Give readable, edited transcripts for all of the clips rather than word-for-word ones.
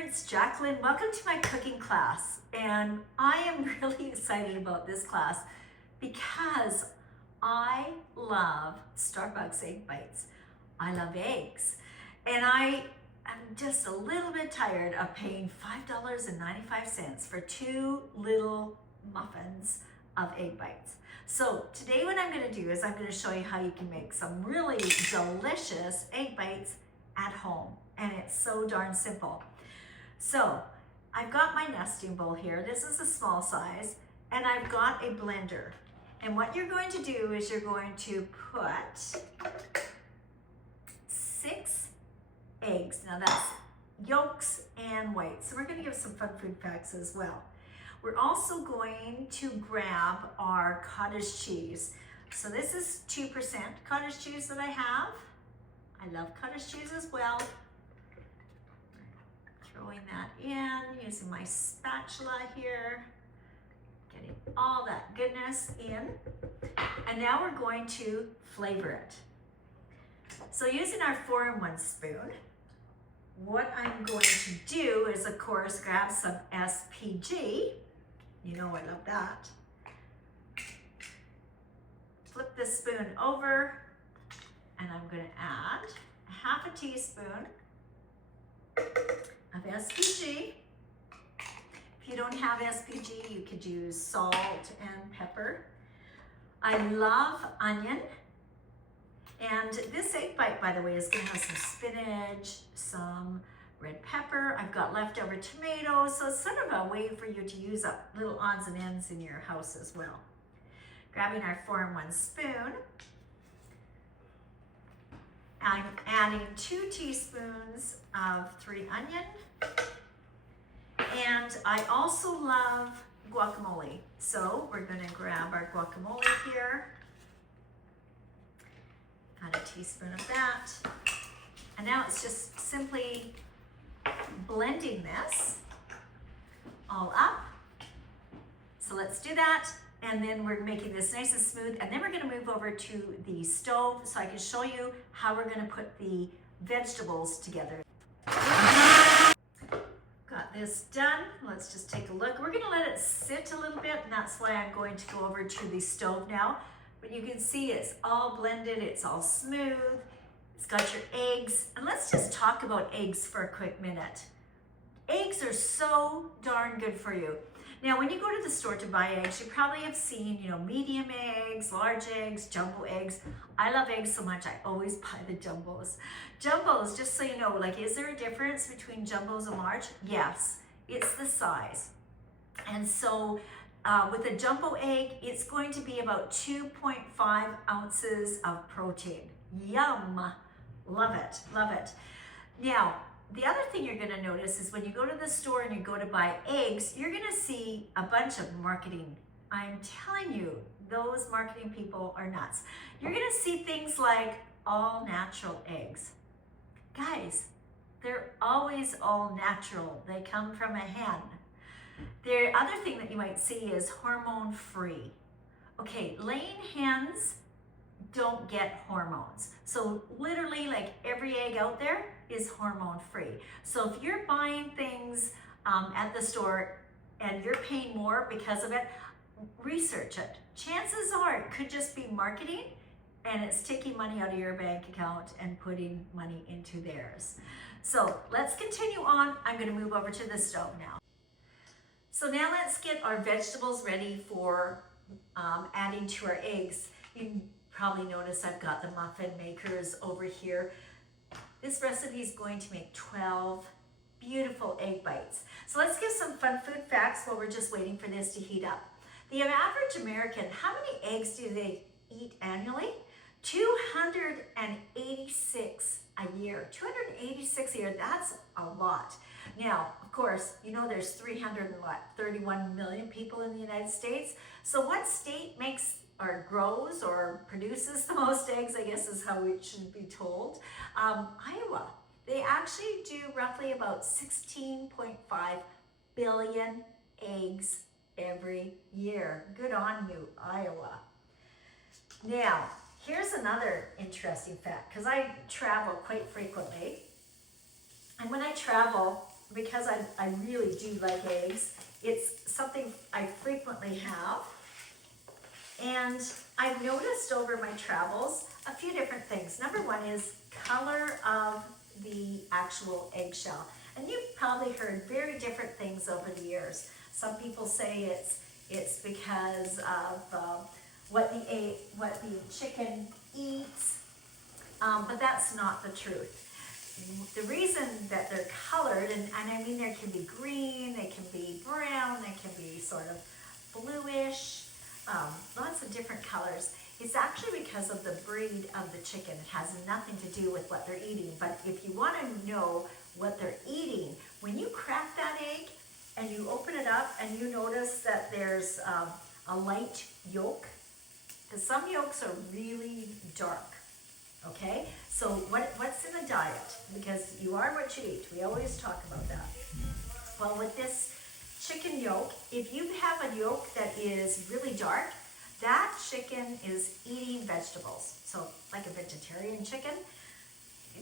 it's Jacqueline. Welcome to my cooking class. And I am really excited about this class because I love Starbucks egg bites. I love eggs. And I am just a little bit tired of paying $5.95 for two little muffins of egg bites. So today what I'm going to do is I'm going to show you how you can make some really delicious egg bites at home. And it's so darn simple. So I've got my nesting bowl here. This is a small size, and I've got a blender. And what you're going to do is you're going to put 6 eggs. Now that's yolks and whites. So we're going to give some fun food facts as well. We're also going to grab our cottage cheese. So this is 2% cottage cheese that I have. I love cottage cheese as well. Throwing that in, using my spatula here, getting all that goodness in. And now we're going to flavor it. So using our 4-in-1 spoon, what I'm going to do is, of course, grab some SPG. You know I love that. Flip this spoon over, and I'm going to add a half a teaspoon of SPG. If you don't have SPG, you could use salt and pepper. I love onion. And this egg bite, by the way, is going to have some spinach, some red pepper. I've got leftover tomatoes, so it's sort of a way for you to use up little odds and ends in your house as well. Grabbing our 4-in-1 spoon, I'm adding 2 teaspoons of 3 onion, and I also love guacamole. So we're going to grab our guacamole here, add a teaspoon of that, and now it's just simply blending this all up. So let's do that. And then we're making this nice and smooth. And then we're going to move over to the stove so I can show you how we're going to put the vegetables together. Got this done. Let's just take a look. We're going to let it sit a little bit, and that's why I'm going to go over to the stove now. But you can see it's all blended. It's all smooth. It's got your eggs. And let's just talk about eggs for a quick minute. Eggs are so darn good for you. Now, when you go to the store to buy eggs, you probably have seen, medium eggs, large eggs, jumbo eggs. I love eggs so much, I always buy the jumbos. Jumbos, just so you know, is there a difference between jumbos and large? Yes, it's the size. And so with a jumbo egg, it's going to be about 2.5 ounces of protein. Yum, love it, love it. Now, the other thing you're going to notice is when you go to the store and you go to buy eggs, you're going to see a bunch of marketing. I'm telling you, those marketing people are nuts. You're going to see things like all natural eggs. Guys, they're always all natural. They come from a hen. The other thing that you might see is hormone free. Okay, laying hens don't get hormones. So literally every egg out there is hormone free. So if you're buying things at the store and you're paying more because of it, research it. Chances are it could just be marketing and it's taking money out of your bank account and putting money into theirs. So let's continue on. I'm going to move over to the stove now. So now let's get our vegetables ready for adding to our eggs. You probably notice I've got the muffin makers over here. This recipe is going to make 12 beautiful egg bites. So let's give some fun food facts while we're just waiting for this to heat up. The average American, how many eggs do they eat annually? 286 a year. 286 a year, that's a lot. Now, of course, there's 331 million people in the United States. So what state makes or grows or produces the most eggs, I guess is how it should be told? Iowa. They actually do roughly about 16.5 billion eggs every year. Good on you, Iowa. Now, here's another interesting fact, because I travel quite frequently. And when I travel, because I really do like eggs. It's something I frequently have. And I've noticed over my travels a few different things. Number one is color of the actual eggshell. And you've probably heard very different things over the years. Some people say it's because of what the chicken eats, but that's not the truth. The reason that they're colored, and I mean there can be green, they can be brown, they can be sort of bluish, lots of different colors. It's actually because of the breed of the chicken. It has nothing to do with what they're eating. But if you want to know what they're eating, when you crack that egg and you open it up and you notice that there's a light yolk, because some yolks are really dark. Okay, so what's in the diet? Because you are what you eat. We always talk about that. Well, with this chicken yolk, if you have a yolk that is really dark, that chicken is eating vegetables. So like a vegetarian chicken.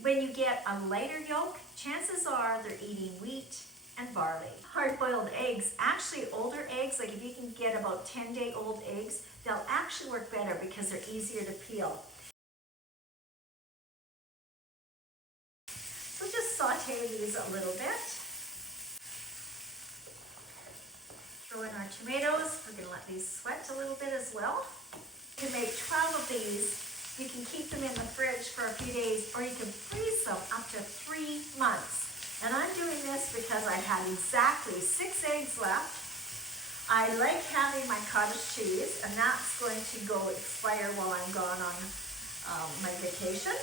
When you get a lighter yolk, chances are they're eating wheat and barley. Hard-boiled eggs, actually older eggs, like if you can get about 10-day-old eggs, they'll actually work better because they're easier to peel. So just saute these a little bit. Throw in our tomatoes. We're going to let these sweat a little bit as well. You can make 12 of these. You can keep them in the fridge for a few days, or you can freeze them up to 3 months. And I'm doing this because I had exactly 6 eggs left. I like having my cottage cheese, and that's going to go expire while I'm gone on my vacation.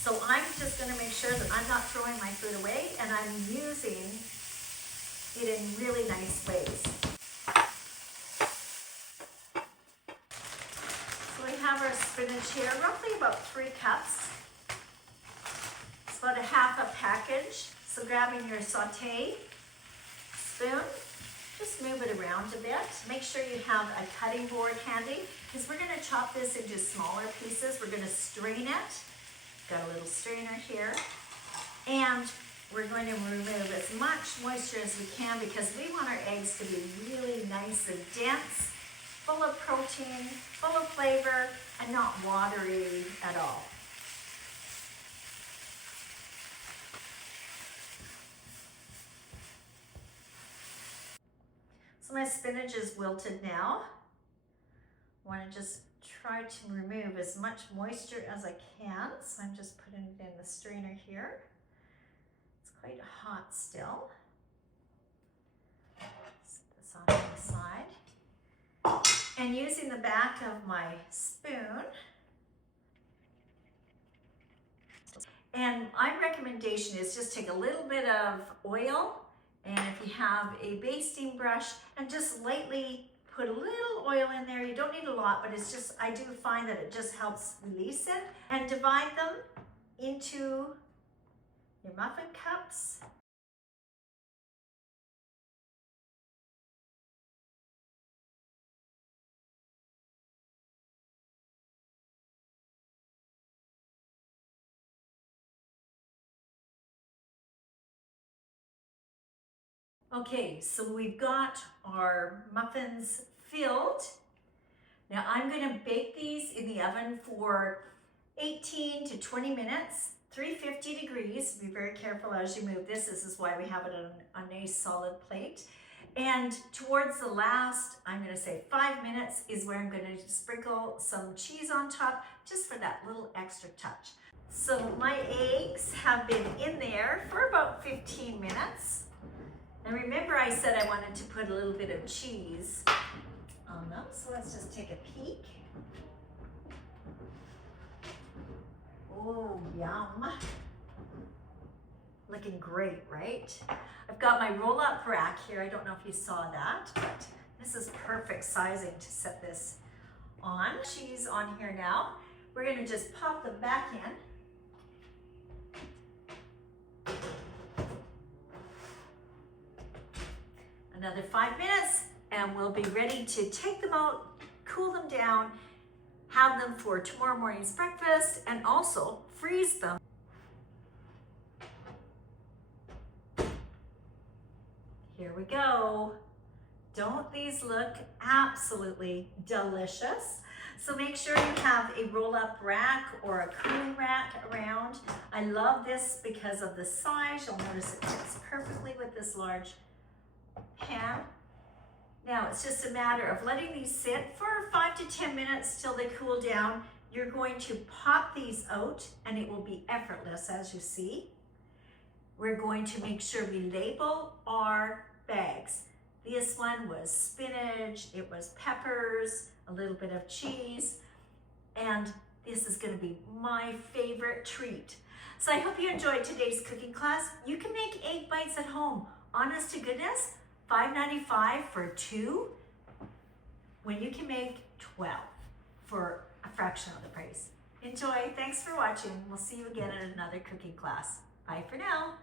So I'm just going to make sure that I'm not throwing my food away, and I'm using it in really nice ways. So we have our spinach here, roughly about 3 cups. It's about a half a package. So grabbing your saute spoon, just move it around a bit. Make sure you have a cutting board handy, because we're going to chop this into smaller pieces. We're going to strain it. Got a little strainer here. And we're going to remove as much moisture as we can, because we want our eggs to be really nice and dense, full of protein, full of flavor, and not watery at all. So my spinach is wilted now. I want to just try to remove as much moisture as I can. So I'm just putting it in the strainer here. It's quite hot still. Set this on the side. And using the back of my spoon. And my recommendation is just take a little bit of oil, and if you have a basting brush, and just lightly put a little oil in there. You don't need a lot, but it's just, I do find that it just helps release it. And divide them into your muffin cups. Okay, so we've got our muffins filled. Now I'm going to bake these in the oven for 18 to 20 minutes, 350 degrees. Be very careful as you move this. This is why we have it on a nice solid plate. And towards the last, I'm going to say 5 minutes is where I'm going to sprinkle some cheese on top, just for that little extra touch. So my eggs have been in there for about 15 minutes. And remember I said I wanted to put a little bit of cheese on them, so let's just take a peek. Oh, yum. Looking great, right? I've got my roll-up rack here. I don't know if you saw that, but this is perfect sizing to set this on. Cheese on here now. We're gonna just pop them back in. Another 5 minutes, and we'll be ready to take them out, cool them down, have them for tomorrow morning's breakfast, and also freeze them. Here we go. Don't these look absolutely delicious? So make sure you have a roll-up rack or a cooling rack around. I love this because of the size. You'll notice it fits perfectly with this large pan. Now it's just a matter of letting these sit for 5 to 10 minutes till they cool down. You're going to pop these out and it will be effortless, as you see. We're going to make sure we label our bags. This one was spinach, it was peppers, a little bit of cheese, and this is going to be my favorite treat. So I hope you enjoyed today's cooking class. You can make egg bites at home. Honest to goodness, $5.95 for 2, when you can make 12 for a fraction of the price. Enjoy. Thanks for watching. We'll see you again at another cooking class. Bye for now.